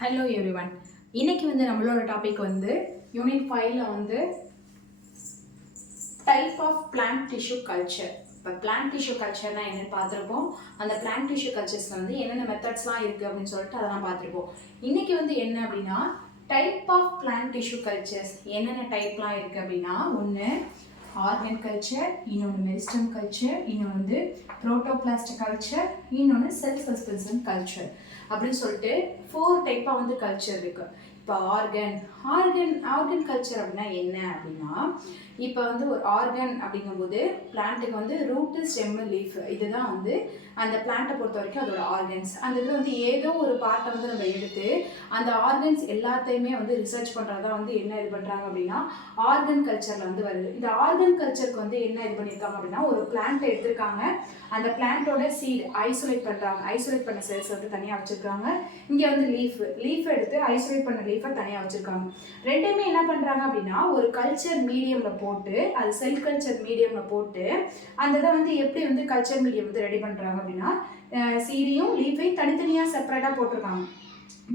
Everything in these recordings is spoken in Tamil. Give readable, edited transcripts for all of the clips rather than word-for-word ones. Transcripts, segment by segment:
Hello everyone. இன்னைக்கு நம்மளோட டாபிக் யூனிட் 5ல type of plant tissue culture. இப்போ பிளான்ட் டிஷ்யூ கல்ச்சர்னா என்னன்னு பார்த்துருப்போம். அந்த பிளான்ட் டிஷ்யூ கல்ச்சர்ஸ்ல என்னென்ன மெத்தட்ஸ்லாம் இருக்குது அப்படின்னு சொல்லிட்டு அதெல்லாம் பார்த்துருப்போம். இன்னைக்கு என்ன அப்படின்னா type of plant tissue cultures என்னென்ன டைப்லாம் இருக்குது அப்படின்னா, ஒன்று ஆர்கன் கல்ச்சர், இன்னொன்று மெரிஸ்டம் கல்ச்சர், இன்னொன்று புரோட்டோபிளாஸ்ட் கல்ச்சர், இன்னொன்று செல் சஸ்பென்ஷன் கல்ச்சர் அப்படின்னு சொல்லிட்டு 4 டைப்பாக கல்ச்சர் இருக்கு. இப்போ ஆர்கன் கல்ச்சர் அப்படின்னா என்ன அப்படின்னா, இப்போ ஒரு ஆர்கன் அப்படிங்கும்போது பிளான்ட்டுக்கு ரூட்டு, ஸ்டெம்மு, லீஃப் இதுதான் அந்த பிளான்ட்டை பொறுத்த வரைக்கும் அதோட ஆர்கன்ஸ். அந்த இது ஏதோ ஒரு பார்ட்டை நம்ம எடுத்து அந்த ஆர்கன்ஸ் எல்லாத்தையுமே ரிசர்ச் பண்ணுறதா என்ன இது பண்ணுறாங்க அப்படின்னா ஆர்கன் கல்ச்சரில் வருது. இந்த ஆர்கன் கல்ச்சருக்கு என்ன இது பண்ணியிருக்காங்க அப்படின்னா, ஒரு பிளான்ட்டை எடுத்திருக்காங்க, அந்த பிளான்ட்டோட சீட் ஐசோலேட் பண்ணுறாங்க. ஐசோலேட் பண்ண செல்ஸ் தனியாக வச்சுருக்காங்க. இங்கே லீஃப் எடுத்து ஐசோலேட் பண்ண லீஃபை தனியாக வச்சுருக்காங்க. ரெண்டுமே என்ன பண்ணுறாங்க அப்படின்னா, ஒரு கல்ச்சர் மீடியமில் போட்டு, அது செல் கல்ச்சர் மீடியமில் போட்டு அந்த இதை எப்படி கல்ச்சர் மீடியம் ரெடி பண்ணுறாங்க அப்படின்னா, சீடையும் லீஃபையும் தனித்தனியாக செப்பரேட்டாக போட்டிருக்காங்க.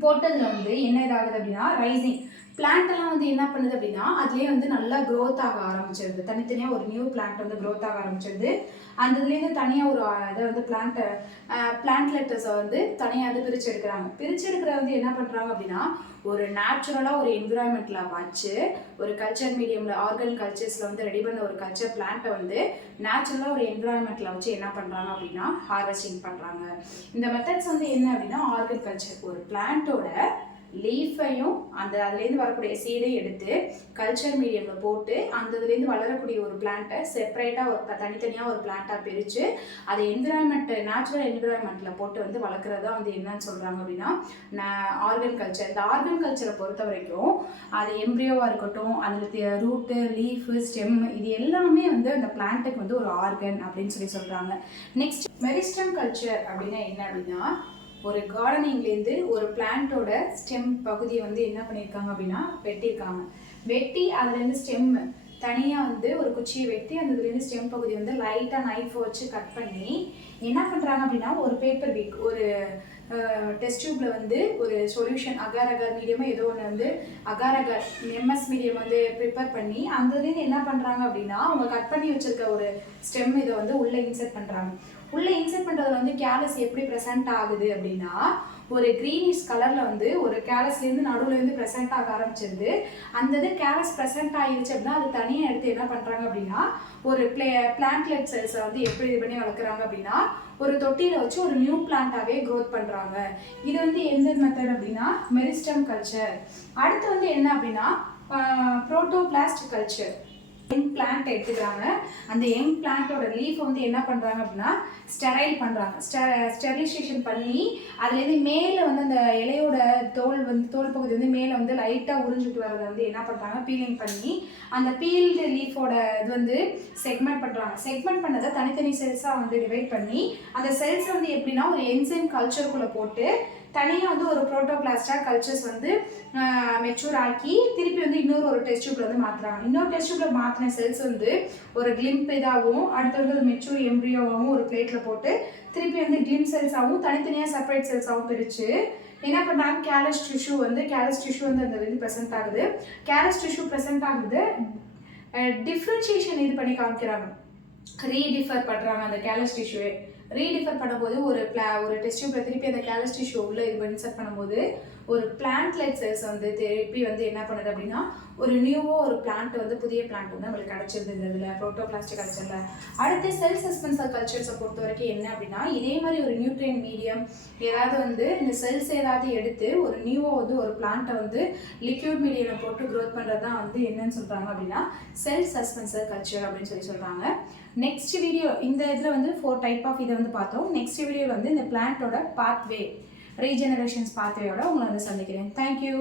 போட்டதில் என்ன இதாகுது அப்படின்னா ரைசிங் பிளான்ட்டெல்லாம் என்ன பண்ணுது அப்படின்னா, அதுலேயே நல்லா க்ரோத் ஆக ஆரம்பிச்சிருது. தனித்தனியாக ஒரு நியூ பிளான்ட் க்ரோத் ஆக ஆரம்பிச்சிருது. அந்த இதுலேருந்து தனியாக ஒரு இதை பிளான்ட்லெட்டர்ஸை தனியாக பிரித்து எடுக்கிறாங்க. பிரித்து எடுக்கிறது என்ன பண்ணுறாங்க அப்படின்னா, ஒரு நேச்சுரலாக ஒரு என்விரான்மெண்ட்டில் வச்சு ஒரு கல்ச்சர் மீடியமில் ஆர்கன் கல்ச்சர்ஸில் ரெடி பண்ண ஒரு கல்ச்சர் பிளான்ட்டை நேச்சுரலாக ஒரு என்விரான்மெண்ட்டில் வச்சு என்ன பண்ணுறாங்க அப்படின்னா ஹார்வெஸ்டிங் பண்ணுறாங்க. இந்த மெத்தட்ஸ் என்ன அப்படின்னா, ஆர்கன் கல்ச்சர் ஒரு பிளான்ட்டோட லீஃபையும் அதுலேருந்து வரக்கூடிய சீடையும் எடுத்து கல்ச்சர் மீடியமில் போட்டு அந்த இதுலேருந்து வளரக்கூடிய ஒரு பிளான்ட்டை செப்பரேட்டாக ஒரு தனித்தனியாக ஒரு பிளான்ட்டாக பிரித்து அதை நேச்சுரல் என்விரான்மெண்ட்டில் போட்டு வளர்க்குறதா என்னன்னு சொல்கிறாங்க அப்படின்னா ஆர்கன் கல்ச்சர். இந்த ஆர்கன் கல்ச்சரை பொறுத்த வரைக்கும் அது எம்ப்ரியோவாக இருக்கட்டும், அதில் ரூட்டு, லீஃபு, ஸ்டெம் இது எல்லாமே அந்த பிளான்ட்டுக்கு ஒரு ஆர்கன் அப்படின்னு சொல்கிறாங்க. நெக்ஸ்ட் மெரிஸ்டம் கல்ச்சர் அப்படின்னா என்ன அப்படின்னா, ஒரு கார்டனிங்லேருந்து ஒரு பிளான்ட்டோட ஸ்டெம் பகுதியை என்ன பண்ணியிருக்காங்க அப்படின்னா வெட்டியிருக்காங்க. வெட்டி அதுலேருந்து ஸ்டெம் தனியாக ஒரு குச்சியை வெட்டி அந்த இதுலேருந்து ஸ்டெம் பகுதி லைட்டாக நைஃபை வச்சு கட் பண்ணி என்ன பண்ணுறாங்க அப்படின்னா, ஒரு பேப்பர் வீக் ஒரு டெஸ்ட் டியூப்பில் ஒரு சொல்யூஷன் அகார் மீடியமாக ஏதோ ஒன்று அகார் எம்எஸ் மீடியம் ப்ரிப்பேர் பண்ணி அந்த இதுலேருந்து என்ன பண்ணுறாங்க அப்படின்னா, அவங்க கட் பண்ணி வச்சுருக்க ஒரு ஸ்டெம் இதை உள்ளே இன்செர்ட் பண்ணுறாங்க. உள்ளே இன்செர்ட் பண்ணுறதுல கேலஸ் எப்படி ப்ரெசென்ட் ஆகுது அப்படின்னா, ஒரு க்ரீனிஷ் கலரில் ஒரு கேலஸ்லேருந்து நடுவுலேருந்து ப்ரெசென்ட் ஆக ஆரம்பிச்சிருது. அந்த இது கேலஸ் ப்ரெசென்ட் ஆகிடுச்சு அப்படின்னா அது தனியாக எடுத்து என்ன பண்ணுறாங்க அப்படின்னா, ஒரு பிளான்ட்லெட் செல்ஸை எப்படி இது பண்ணி வளர்க்குறாங்க அப்படின்னா, ஒரு தொட்டியில் வச்சு ஒரு நியூ பிளான்ட்டாகவே க்ரோத் பண்ணுறாங்க. இது எந்த மெத்தட் அப்படின்னா மெரிஸ்டம் கல்ச்சர். அடுத்து என்ன அப்படின்னா புரோட்டோபிளாஸ்ட் கல்ச்சர். யங் பிளான்ட் எடுத்துக்கிறாங்க. அந்த யங் பிளான்ட்டோட லீஃப் என்ன பண்ணுறாங்க அப்படின்னா ஸ்டெரைல் பண்ணுறாங்க. ஸ்டெரிலைசேஷன் பண்ணி அதுலேருந்து மேலே அந்த இலையோட தோல் பகுதி மேலே லைட்டாக உறிஞ்சிட்டு வர்றதை என்ன பண்ணுறாங்க பீலிங் பண்ணி அந்த பீல்டு லீஃபோட இது செக்மெண்ட் பண்ணுறாங்க. செக்மெண்ட் பண்ணதை தனித்தனி செல்ஸாக டிவைட் பண்ணி அந்த செல்ஸ் எப்படின்னா ஒரு என்சைம் கல்ச்சருக்குள்ளே போட்டு தனியாக ஒரு புரோட்டோபிளாஸ்டாக கல்ச்சர்ஸ் மெச்சூர் ஆக்கி திருப்பி இன்னொரு ஒரு டெஸ்ட் டியூப்பில் மாற்றுறாங்க. இன்னொரு டெஸ்ட் டியூப்பில் மாற்றின செல்ஸ் ஒரு கிளிம்ப் இதாகவும் அடுத்தது ஒரு மெச்சூர் எம்ப்ரியோவாகவும் ஒரு பிளேட்டில் போட்டு திருப்பி கிளிம் செல்ஸாகவும் தனித்தனியாக செப்பரேட் செல்ஸாகவும் பிரித்து என்ன பண்ணுறாங்க, கேலஸ் டிஷ்யூ அந்த ப்ரெசென்ட் ஆகுது. கேலஸ் டிஷ்யூ ப்ரெசென்ட் ஆகுது. டிஃப்ரென்ஷியேஷன் இது பண்ணி காமிக்கிறாங்க, ரீடிஃபர் பண்ணுறாங்க. அந்த கேலஸ் டிஷ்யூவே ரீடிஃபர் பண்ணும்போது ஒரு டெஸ்ட் டியூப்ல திருப்பி அந்த கேலஸ் டிஷ்யூ உள்ள இது இன்சர்ட் பண்ணும்போது ஒரு பிளான்ட்லெட் செல்ஸ் திருப்பி என்ன பண்ணுது அப்படின்னா ஒரு நியூவோ ஒரு பிளான்ட் புதிய பிளான்ட் நம்மளுக்கு கிடைச்சிருது. இதில் புரோட்டோபிளாஸ்ட் கல்ச்சரில் அடுத்து செல் சஸ்பென்ஷன் கல்ச்சர்ஸை பொறுத்த வரைக்கும் என்ன அப்படின்னா, இதே மாதிரி ஒரு நியூட்ரியன் மீடியம் ஏதாவது இந்த செல்ஸ் ஏதாவது எடுத்து ஒரு நியூவோ ஒரு பிளான்ட்டை லிக்யூட் மீடியம் போட்டு க்ரோத் பண்ணுறது தான் என்னன்னு சொல்கிறாங்க அப்படின்னா செல் சஸ்பென்ஷன் கல்ச்சர் அப்படின்னு சொல்கிறாங்க. நெக்ஸ்ட் வீடியோ இந்த இதில் 4 டைப் ஆஃப் இதை பார்த்தோம். நெக்ஸ்ட் வீடியோ இந்த பிளான்ட்டோட பாத்வே ரீஜெனரேஷன்ஸ் பாத்வேயோட உங்களை சந்திக்கிறேன். தேங்க்யூ.